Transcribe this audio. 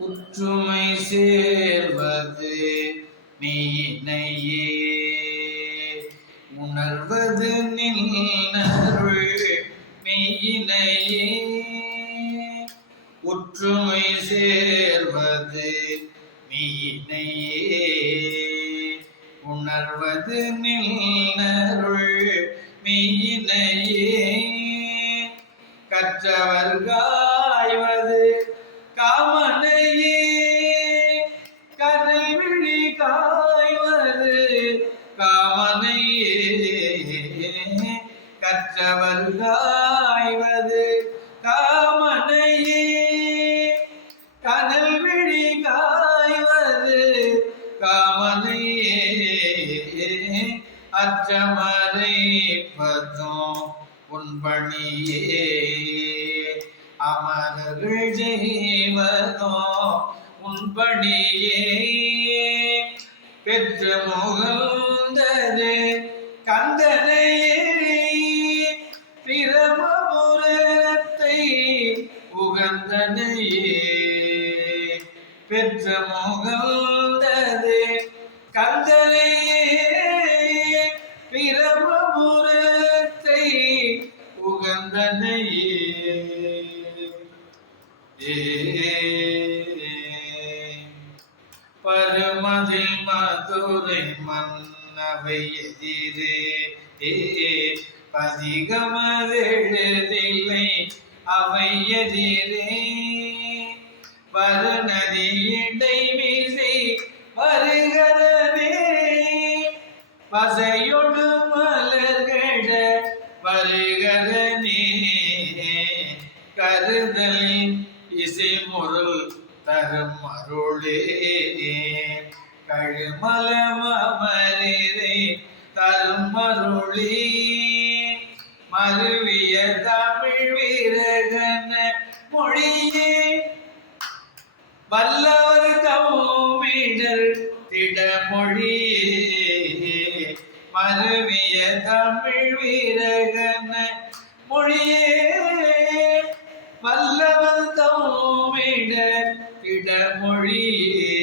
உற்றுமை சேர்வது மெய்யினையே. உணர்வது நின்னருள் மெய்யினையே. ஒற்றுமை சேர்வது மெய்யினையே. உணர்வது நின்னருள் மெய்யினையே. கற்றவர்கள் கற்றவர்காய்வது காமனையே. கனல் விழி காய்வது காமனையே. அச்சமரை பதம் உன்பணியே. அமரர்கள் ஜெய்வதோ உன்பணியே. பெற்ற முகந்தது உகந்தனையே பெற்ற முகந்தது கந்தனையே பிரமபுரத்தை உகந்தனையே. பருமதில் மதுரை மன்னவை எதிரே. பதிகமதெழுதில்லை அவையதிரே வருநதி இடை வீசி வருகிறதே. பசையொடு மலர்கள வருகிறதே. கருதலின் இசை முருள் தரும் அருளே. கழுமலமரிரே தரும் அருளே. மருவியதா வல்லவர் தௌவிடர் திடமொழியே மருவிய தமிழ் வீரகன மொழியே. வல்லவர் தௌவிடர் திடமொழியே.